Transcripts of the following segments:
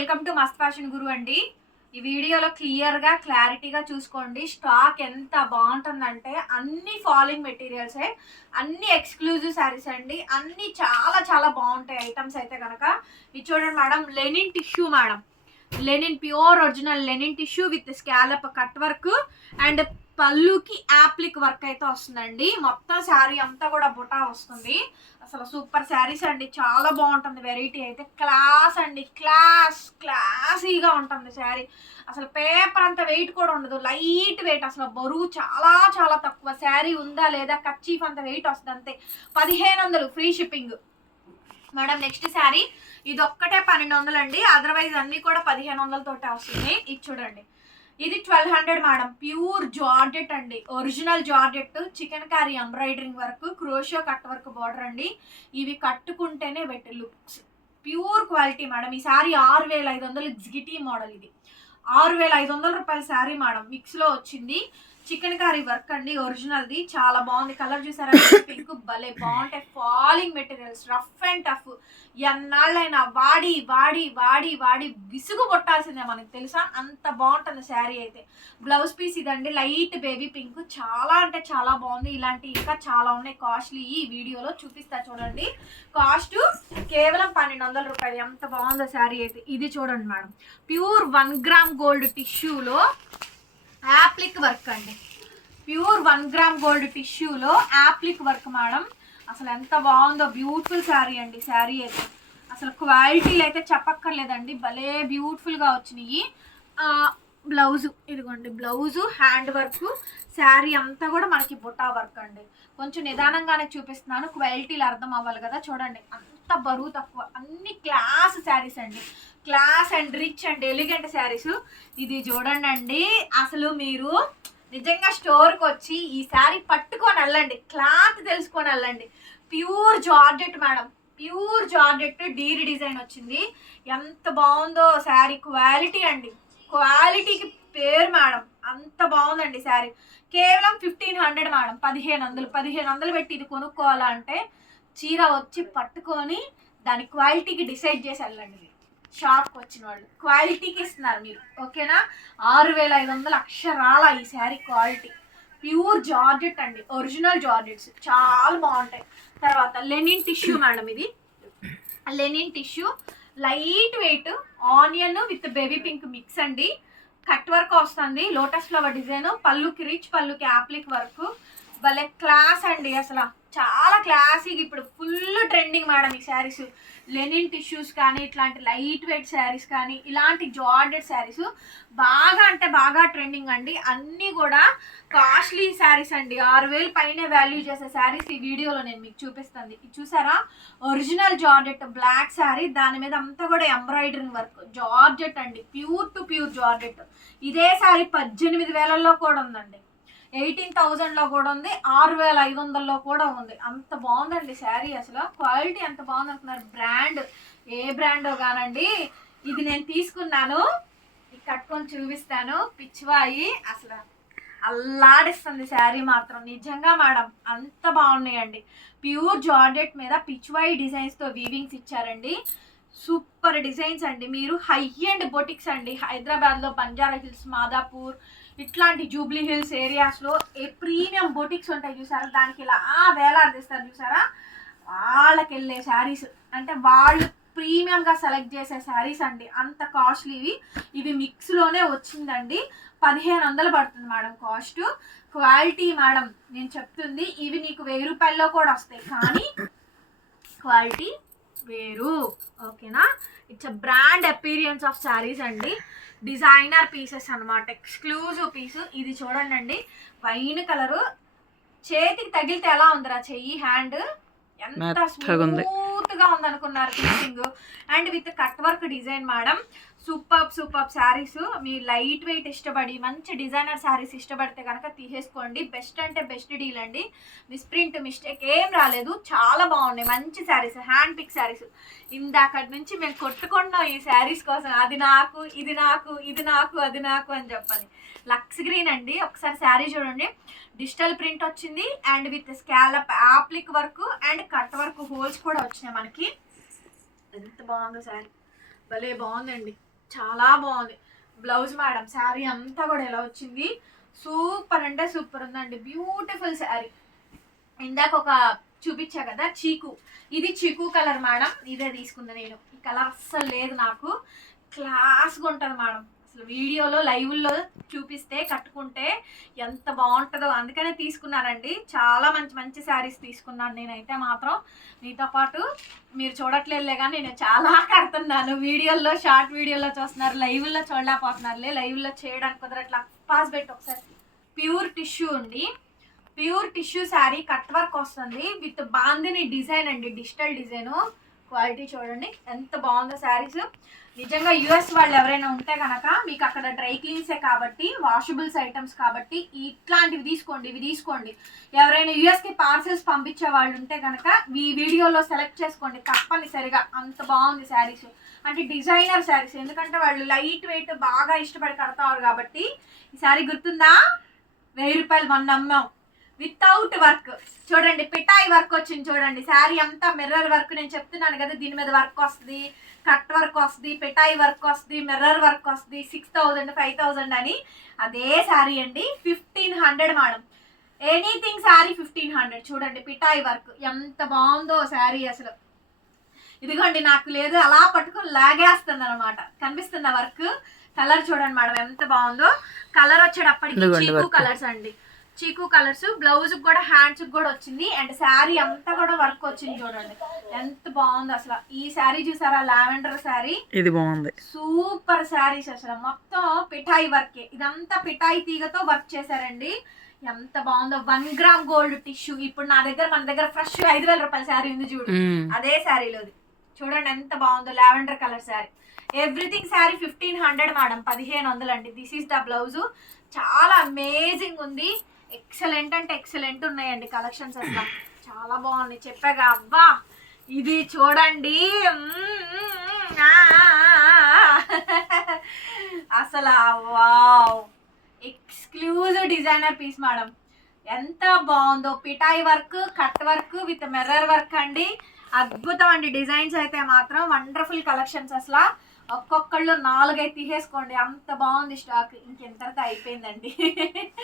Welcome to Mast fashion guru అండి. ఈ వీడియోలో క్లియర్గా క్లారిటీగా చూసుకోండి. స్టాక్ ఎంత బాగుంటుందంటే అన్ని ఫాలోయింగ్ మెటీరియల్సే అన్ని ఎక్స్క్లూజివ్ శారీస్ అండి. అన్ని చాలా చాలా బాగుంటాయి ఐటమ్స్ అయితే కనుక ఇది చూడండి madam linen tissue madam. Linen pure original linen tissue with scallop cut work and పళ్ళుకి యాప్లిక్ వర్క్ అయితే వస్తుందండి. మొత్తం శారీ అంతా కూడా బుటా వస్తుంది. అసలు సూపర్ శారీస్ అండి. చాలా బాగుంటుంది. వెరైటీ అయితే క్లాస్ అండి. క్లాస్ క్లాసీగా ఉంటుంది శారీ. అసలు పేపర్ అంత వెయిట్ కూడా ఉండదు. లైట్ వెయిట్ అసలు బరువు చాలా చాలా తక్కువ. శారీ ఉందా లేదా? కచ్చీఫ్ అంత వెయిట్ వస్తుంది అంతే. పదిహేను వందలు free shipping madam next sari. ఇది ఒక్కటే పన్నెండు వందలు అండి అదర్వైజ్ అన్నీ కూడా పదిహేను వందలతోటే వస్తుంది. ఇది చూడండి. ఇది twelve hundred madam pure georgette అండి. Original georgette chikankari embroidering work crochet cut work border అండి. ఇవి కట్టుకుంటేనే better looks pure quality madam ఈ సారీ ఆరు వేల ఐదు వందలు జిగిటీ మోడల్ ఇది. ఆరు వేల ఐదు వందల రూపాయల శారీ మేడం. మిక్స్లో వచ్చింది. చికెన్ కర్రీ వర్క్ అండి ఒరిజినల్ది. చాలా బాగుంది. కలర్ చూసారా? పింక్ భలే బాగుంటాయి. Falling materials rough and tough ఎన్నాళ్ళైనా వాడి వాడి వాడి వాడి విసుగు కొట్టాల్సిందే మనకి తెలుసా? అంత బాగుంటుంది శారీ అయితే. బ్లౌజ్ పీస్ ఇదండి. లైట్ బేబీ పింక్ చాలా అంటే చాలా బాగుంది. ఇలాంటి ఇంకా చాలా ఉన్నాయి. కాస్ట్లీ ఈ వీడియోలో చూపిస్తా చూడండి. కాస్ట్ కేవలం పన్నెండు వందల రూపాయలు. ఎంత బాగుందో శారీ అయితే. ఇది చూడండి madam. Pure one gram gold టిష్యూలో యాప్లిక్ వర్క్ అండి. ప్యూర్ వన్ గ్రామ్ గోల్డ్ టిష్యూలో యాప్లిక్ వర్క్ మేడం. అసలు ఎంత బాగుందో బ్యూటిఫుల్ శారీ అండి శారీ అయితే. అసలు క్వాలిటీలు అయితే చెప్పక్కర్లేదండి. భలే బ్యూటిఫుల్గా వచ్చినాయి. బ్లౌజు ఇదిగోండి బ్లౌజు హ్యాండ్ వర్క్ శారీ అంతా కూడా మనకి బుటా వర్క్ అండి. కొంచెం నిదానంగానే చూపిస్తున్నాను క్వాలిటీలు అర్థం అవ్వాలి కదా చూడండి. అంత బరువు తక్కువ అన్ని క్లాస్ శారీస్ అండి. Class and rich and elegant saris. ఇది చూడండి అండి అసలు మీరు నిజంగా స్టోర్కి వచ్చి ఈ శారీ పట్టుకొని వెళ్ళండి. క్లాత్ తెలుసుకొని వెళ్ళండి. Pure georgette madam pure georgette Deere design వచ్చింది. ఎంత బాగుందో శారీ క్వాలిటీ అండి. క్వాలిటీకి పేరు మేడం. అంత బాగుందండి శారీ. కేవలం ఫిఫ్టీన్ హండ్రెడ్ మేడం. పదిహేను వందలు. పదిహేను వందలు పెట్టి ఇది కొనుక్కోవాలంటే చీర వచ్చి పట్టుకొని దాని క్వాలిటీకి డిసైడ్ చేసి వెళ్ళండి షాప్కి వచ్చిన వాళ్ళు. క్వాలిటీకి ఇస్తున్నారు మీరు. ఓకేనా? ఆరు వేల ఐదు వందల అక్షరాల ఈ శారీ క్వాలిటీ. ప్యూర్ జార్జెట్ అండి. Original georgettes. చాలా బాగుంటాయి. తర్వాత లెనిన్ టిష్యూ మేడం ఇది. Linen tissue. Light weight onion with baby pink mix అండి. కట్ వర్క్ వస్తుంది లోటస్ ఫ్లవర్ డిజైన్ పళ్ళుకి రిచ్ పళ్ళుకి యాప్లిక్ వర్క్. భలే క్లాస్ అండి అసలు. చాలా క్లాసిక్ ఇప్పుడు ఫుల్ ట్రెండింగ్ మేడం ఈ శారీస్ లెనిన్ టిష్యూస్ కానీ ఇట్లాంటి లైట్ వెయిట్ శారీస్ కానీ ఇలాంటి జార్డెడ్ శారీస్ బాగా అంటే బాగా ట్రెండింగ్ అండి. అన్నీ కూడా కాస్ట్లీ శారీస్ అండి. ఆరు వేలు పైన వాల్యూ చేసే శారీస్ ఈ వీడియోలో నేను మీకు చూపిస్తుంది. ఇది చూసారా? ఒరిజినల్ జార్జెట్ బ్లాక్ శారీ దాని మీద అంతా కూడా ఎంబ్రాయిడరింగ్ వర్క్ జార్జెట్ అండి. ప్యూర్ టు ప్యూర్ జార్జెట్ ఇదే శారీ పద్దెనిమిది వేలల్లో కూడా ఉందండి. ఎయిటీన్ థౌజండ్లో కూడా ఉంది ఆరు వేల ఐదు వందల్లో కూడా ఉంది. అంత బాగుందండి శారీ అసలు. క్వాలిటీ ఎంత బాగుంది అంటున్నారు బ్రాండ్ ఏ బ్రాండో కానండి. ఇది నేను తీసుకున్నాను. ఇది కట్టుకొని చూపిస్తాను. పిచ్చివాయి. అసలు అల్లాడిస్తుంది శారీ మాత్రం. నిజంగా మేడం అంత బాగున్నాయండి. ప్యూర్ జార్జెట్ మీద పిచ్చివాయి డిజైన్స్తో వీవింగ్స్ ఇచ్చారండి. సూపర్ డిజైన్స్ అండి. మీరు హై అండ్ బొటిక్స్ అండి. హైదరాబాద్లో బంజారా హిల్స్ మాదాపూర్ ఇట్లాంటి జూబ్లీ హిల్స్ ఏరియాస్లో ఏ ప్రీమియం బొటిక్స్ ఉంటాయి చూసారా? దానికి ఇలా వేలాడదీస్తారు చూసారా? వాళ్ళకి వెళ్ళే శారీస్. అంటే వాళ్ళు ప్రీమియంగా సెలెక్ట్ చేసే శారీస్ అండి. అంత కాస్ట్లీవి ఇవి మిక్స్లోనే వచ్చిందండి. పదిహేను వందలు పడుతుంది మేడం కాస్ట్. క్వాలిటీ మేడం నేను చెప్తుంది. ఇవి నీకు వెయ్యి రూపాయల్లో కూడా వస్తాయి. కానీ క్వాలిటీ వేరు. ఓకేనా? It's a brand appearance of saris అండి. డిజైనర్ పీసెస్ అనమాట ఎక్స్క్లూజివ్ పీస్ ఇది చూడండి అండి వైన్ కలరు చేతికి తగిలితే ఎలా ఉందిరా చెయ్యి హ్యాండ్ ఎంత. స్మూత్గా ఉంది అనుకున్నారు finishing and with cut work design madam super super saris. Me light weight ఇష్టపడి మంచి డిజైనర్ శారీస్ ఇష్టపడితే కనుక తీసేసుకోండి. బెస్ట్ అంటే బెస్ట్ డీల్ అండి. మిస్ప్రింట్ మిస్టేక్ ఏం రాలేదు. చాలా బాగున్నాయి. మంచి శారీస్ హ్యాండ్ పిక్ శారీస్. ఇందాకటి నుంచి మేము కొట్టుకున్నాం ఈ శారీస్ కోసం. అది నాకు ఇది నాకు ఇది నాకు అది నాకు అని చెప్పని. లక్స్ గ్రీన్ అండి. ఒకసారి శారీ చూడండి. డిజిటల్ ప్రింట్ వచ్చింది. And with scallop applique work and cut work holes కూడా వచ్చినాయి మనకి. ఎంత బాగుందో శారీ. భలే బాగుందండి. చాలా బాగుంది. బ్లౌజ్ మేడం శారీ అంతా కూడా ఎలా వచ్చింది? సూపర్ అంటే సూపర్ ఉందండి. బ్యూటిఫుల్ శారీ. ఇందాక ఒక చూపించా కదా చీకు. ఇది చీకు కలర్ మేడం. ఇదే తీసుకుంది నేను. ఈ కలర్ అస్సలు లేదు నాకు. క్లాస్గా ఉంటుంది మేడం. అసలు వీడియోలో లైవ్లో చూపిస్తే కట్టుకుంటే ఎంత బాగుంటుందో. అందుకనే తీసుకున్నానండి చాలా మంచి మంచి శారీస్ తీసుకున్నాను నేనైతే మాత్రం. మీతో పాటు మీరు చూడట్లేదులే కానీ నేను చాలా కడుతున్నాను. వీడియోల్లో షార్ట్ వీడియోలో చూస్తున్నారు లైవ్లో చూడలేకపోతున్నారులే. లైవ్లో చేయడానికి కుదరట్లా. పాస్ పెట్టి ఒకసారి. ప్యూర్ టిష్యూ ఉంది pure tissue sari cut work వస్తుంది. విత్ బాందిని డిజైన్ అండి. Digital design. క్వాలిటీ చూడండి. ఎంత బాగుందో శారీస్. నిజంగా యుఎస్ వాళ్ళు ఎవరైనా ఉంటే కనుక మీకు అక్కడ డ్రై క్లీన్సే కాబట్టి వాషబుల్స్ ఐటమ్స్ కాబట్టి ఇట్లాంటివి తీసుకోండి ఇవి తీసుకోండి. ఎవరైనా యుఎస్కి పార్సెల్స్ పంపించే వాళ్ళు ఉంటే కనుక ఈ వీడియోలో సెలెక్ట్ చేసుకోండి. తప్పనిసరిగా అంత బాగుంది శారీస్. అంటే డిజైనర్ శారీస్. ఎందుకంటే వాళ్ళు లైట్ వెయిట్ బాగా ఇష్టపడి కడతారు కాబట్టి ఈ శారీ గుర్తుందా? వెయ్యి రూపాయలు మొన్న అమ్మాం వితౌట్ వర్క్ చూడండి పిటాయి వర్క్ వచ్చింది చూడండి. శారీ అంతా మిర్రర్ వర్క్ నేను చెప్తున్నాను కదా దీని మీద వర్క్ వస్తుంది కట్ వర్క్ వస్తుంది పిటాయి వర్క్ వస్తుంది మిర్రర్ వర్క్ వస్తుంది సిక్స్ థౌజండ్ ఫైవ్ థౌజండ్ అని. అదే శారీ అండి fifteen hundred madam anything sari fifteen hundred చూడండి పిటాయి వర్క్ ఎంత బాగుందో శారీ అసలు. ఇదిగోండి నాకు లేదు అలా పట్టుకొని లాగేస్తుంది అనమాట కనిపిస్తున్న వర్క్ కలర్ చూడండి మేడం ఎంత బాగుందో. కలర్ వచ్చేటప్పటికి చీకు work. కలర్స్ అండి. చీకు కలర్స్ బ్లౌజ్ కూడా హ్యాండ్స్ కూడా వచ్చింది. అండ్ శారీ అంతా కూడా వర్క్ వచ్చింది చూడండి. ఎంత బాగుంది అసలు. ఈ శారీ చూసారా? లావెండర్ శారీ. ఇది బాగుంది. సూపర్ శారీస్ అసలు. మొత్తం పిఠాయి వర్కే ఇదంతా పిఠాయి తీగతో వర్క్ చేశారండి. ఎంత బాగుందో. One gram gold tissue. ఇప్పుడు నా దగ్గర మన దగ్గర ఫ్రెష్ ఐదు వేల రూపాయల శారీ ఉంది చూడు. అదే శారీలోది చూడండి ఎంత బాగుందో. Lavender colour sari. Everything sari fifteen hundred madam పదిహేను వందలు అండి. దిస్ ఈస్ ద బ్లౌజ్ చాలా అమేజింగ్ ఉంది. ఎక్సలెంట్ అంటే ఎక్సలెంట్ ఉన్నాయండి కలెక్షన్స్ అసలు. చాలా బాగున్నాయి. చెప్పాగా అబ్బా ఇది చూడండి. అసలు wow. Exclusive designer piece madam ఎంత బాగుందో. పిటాయి work cut work with mirror work అండి. అద్భుతం అండి. డిజైన్స్ అయితే మాత్రం వండర్ఫుల్ కలెక్షన్స్ అసలు. ఒక్కొక్కళ్ళు నాలుగైదు తీసేసుకోండి. అంత బాగుంది స్టాక్. ఇంకెంతతో అయిపోయిందండి.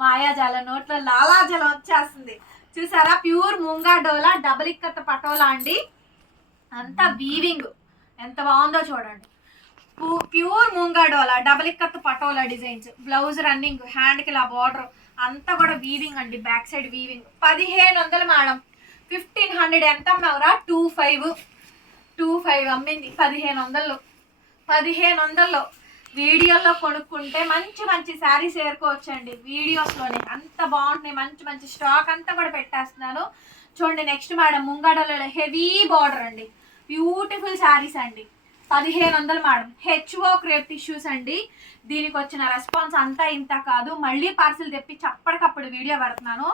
మాయాజాల నోట్లో లాలాజలం వచ్చేస్తుంది. చూసారా? ప్యూర్ ముంగా డోలా డబుల్ ఇక్కత్ పటోలా అండి. అంతా వీవింగ్. ఎంత బాగుందో చూడండి. Pure munga dola double ikat patola designs. Blouse running హ్యాండ్కి ఇలా బార్డర్. అంతా కూడా వీవింగ్ అండి. Back side weaving. పదిహేను వందలు మేడం. ఫిఫ్టీన్ హండ్రెడ్ ఎంత అమ్మావురా టూ ఫైవ్. టూ ఫైవ్ అమ్మింది. పదిహేను వందల్లో పదిహేను వందల్లో వీడియోలో కొనుక్కుంటే మంచి మంచి శారీస్ ఏరుకోవచ్చండి. వీడియోస్లోనే అంత బాగుంటున్నాయి మంచి మంచి స్టాక్ అంతా కూడా పెట్టేస్తున్నాను. చూడండి నెక్స్ట్ మేడం ముంగడలో హెవీ బార్డర్ అండి. బ్యూటిఫుల్ శారీస్ అండి. పదిహేను వందలు మేడం. హెచ్ఓ క్రేప్ టిష్యూస్ అండి. దీనికి వచ్చిన రెస్పాన్స్ అంతా ఇంత కాదు. మళ్ళీ పార్సిల్ తెప్పి అప్పటికప్పుడు వీడియో పెడుతున్నాను.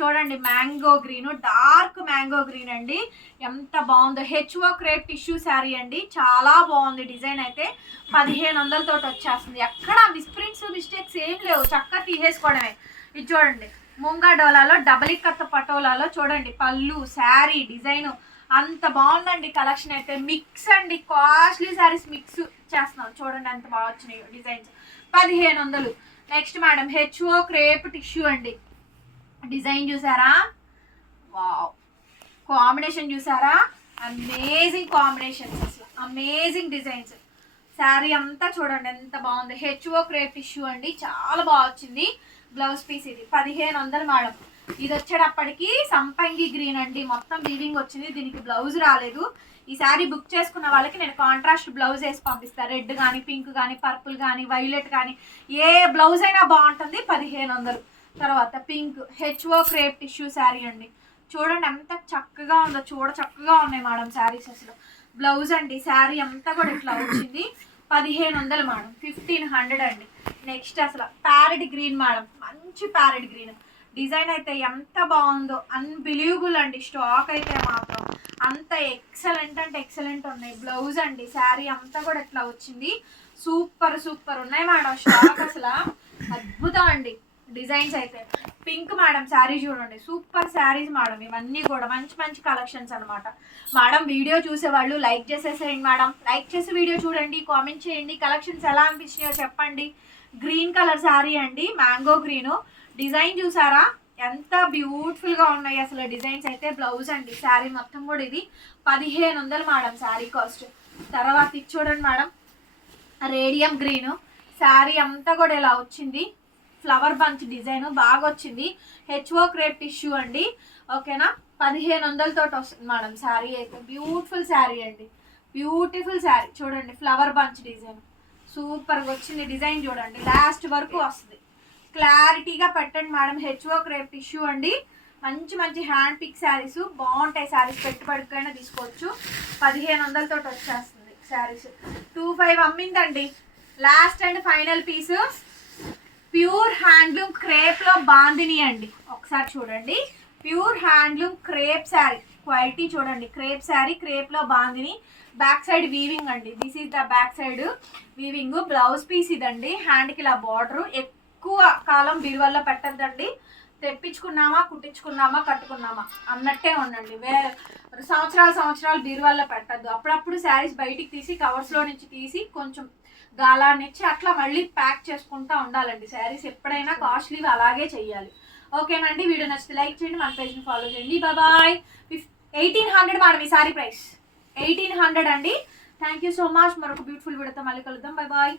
చూడండి mango green dark mango green అండి. ఎంత బాగుందో. హెచ్ఓ క్రేప్ టిష్యూ శారీ అండి. చాలా బాగుంది డిజైన్ అయితే. పదిహేను వందలతో వచ్చేస్తుంది. ఎక్కడ మిస్ప్రింట్స్ మిస్టేక్స్ ఏం లేవు. చక్కగా తీసేసుకోవడమే. ఇది చూడండి. ముంగా డోలాలో డబల్ పటోలాలో చూడండి. పళ్ళు శారీ డిజైను అంత బాగుందండి కలెక్షన్ అయితే. మిక్స్ అండి. కాస్ట్లీ శారీస్ మిక్స్ చేస్తున్నాం. చూడండి అంత బాగా వచ్చినాయి డిజైన్స్. పదిహేను వందలు next madam HO crepe tissue అండి. డిజైన్ చూసారా? వావ్ కాంబినేషన్ చూసారా? అమేజింగ్ కాంబినేషన్స్ అసలు. అమేజింగ్ డిజైన్స్ శారీ అంతా చూడండి ఎంత బాగుంది. హెచ్ఓ క్రేప్ టిష్యూ అండి. చాలా బాగా వచ్చింది. బ్లౌజ్ పీస్ ఇది. పదిహేను వందలు మేడం ఇది వచ్చేటప్పటికి సంపంగి గ్రీన్ అండి. మొత్తం వీవింగ్ వచ్చింది. దీనికి బ్లౌజ్ రాలేదు. ఈ శారీ బుక్ చేసుకున్న వాళ్ళకి నేను కాంట్రాస్ట్ బ్లౌజ్ వేసి పంపిస్తాను రెడ్ కానీ పింక్ కానీ పర్పుల్ కానీ వైలెట్ కానీ ఏ బ్లౌజ్ అయినా బాగుంటుంది. పదిహేను వందలు. తర్వాత pink HO crepe tissue sari అండి. చూడండి ఎంత చక్కగా ఉందో. చూడ చక్కగా ఉన్నాయి మేడం శారీస్ అసలు. బ్లౌజ్ అండి. శారీ అంతా కూడా ఇట్లా వచ్చింది. పదిహేను వందలు మేడం. ఫిఫ్టీన్ హండ్రెడ్ అండి. నెక్స్ట్ అసలు. Parrot green madam. మంచి ప్యారెడ్ గ్రీన్ డిజైన్ అయితే ఎంత బాగుందో అన్బిలీవబుల్ అండి. స్టాక్ అయితే మాత్రం అంత ఎక్సలెంట్ అంటే ఎక్సలెంట్ ఉన్నాయి. బ్లౌజ్ అండి శారీ అంతా కూడా ఇట్లా వచ్చింది. సూపర్ సూపర్ ఉన్నాయి మేడం స్టాక్ అసలు. అద్భుతం అండి డిజైన్స్ అయితే. పింక్ మేడం శారీ చూడండి. సూపర్ శారీస్ మేడం ఇవన్నీ కూడా. మంచి మంచి కలెక్షన్స్ అనమాట మేడం వీడియో చూసే వాళ్ళు లైక్ చేసేసేయండి మేడం. లైక్ చేసి వీడియో చూడండి కామెంట్ చేయండి. కలెక్షన్స్ ఎలా అనిపించినాయో చెప్పండి. గ్రీన్ కలర్ శారీ అండి మ్యాంగో గ్రీను డిజైన్ చూసారా? ఎంత బ్యూటిఫుల్గా ఉన్నాయి అసలు డిజైన్స్ అయితే. బ్లౌజ్ అండి శారీ మొత్తం కూడా ఇది. పదిహేను వందలు మేడం శారీ కాస్ట్. తర్వాత ఇది చూడండి మేడం రేడియం గ్రీన్. శారీ అంతా కూడా ఇలా వచ్చింది. ఫ్లవర్ బంచ్ డిజైన్ బాగా వచ్చింది. హెచ్ఓ క్రేప్ టిష్యూ అండి. ఓకేనా? పదిహేను వందలతో వస్తుంది మేడం శారీ అయితే. బ్యూటిఫుల్ శారీ అండి. బ్యూటిఫుల్ శారీ. చూడండి ఫ్లవర్ బంచ్ డిజైన్. సూపర్గా వచ్చింది డిజైన్ చూడండి. లాస్ట్ వరకు వస్తుంది. క్లారిటీగా పెట్టండి మేడం. హెచ్ఓ క్రేప్ టిష్యూ అండి. మంచి మంచి హ్యాండ్ పిక్ శారీస్ బాగుంటాయి శారీస్ పెట్టుబడికైనా తీసుకోవచ్చు. పదిహేను వందలతో వచ్చేస్తుంది saris two five అమ్మిందండి. Last and final piece pure handloom క్రేప్లో bandhani అండి. ఒకసారి చూడండి. Pure handloom crepe sari quality చూడండి. క్రేప్ శారీ క్రేప్లో బాందిని. బ్యాక్ సైడ్ వీవింగ్ అండి. This is the back side weaving blouse piece ఇదండి. హ్యాండ్కి ఇలా బార్డర్ ఎక్కువ కాలం బీరువాల్లో పెట్టద్దండి. తెప్పించుకున్నామా కుట్టించుకున్నామా కట్టుకున్నామా? అన్నట్టే ఉండండి. వే సంవత్సరాలు సంవత్సరాలు బీరువాల్లో పెట్టద్దు. అప్పుడప్పుడు శారీస్ బయటికి తీసి కవర్స్లో నుంచి తీసి కొంచెం గాలాన్నిచ్చి అట్లా మళ్ళీ ప్యాక్ చేసుకుంటా ఉండాలండి. శారీస్ ఎప్పుడైనా కాస్ట్లీ అలాగే చెయ్యాలి. ఓకేనండి. వీడియో నచ్చితే లైక్ చేయండి. మన పేజ్ని ఫాలో చేయండి. బాబాయ్ ఎయిటీన్ హండ్రెడ్ మేడం ఈ సారీ ప్రైస్. ఎయిటీన్ హండ్రెడ్ అండి. Thank you so much. మరొక బ్యూటిఫుల్ వీడియోతో మళ్ళీ కలుద్దాం. Bye bye.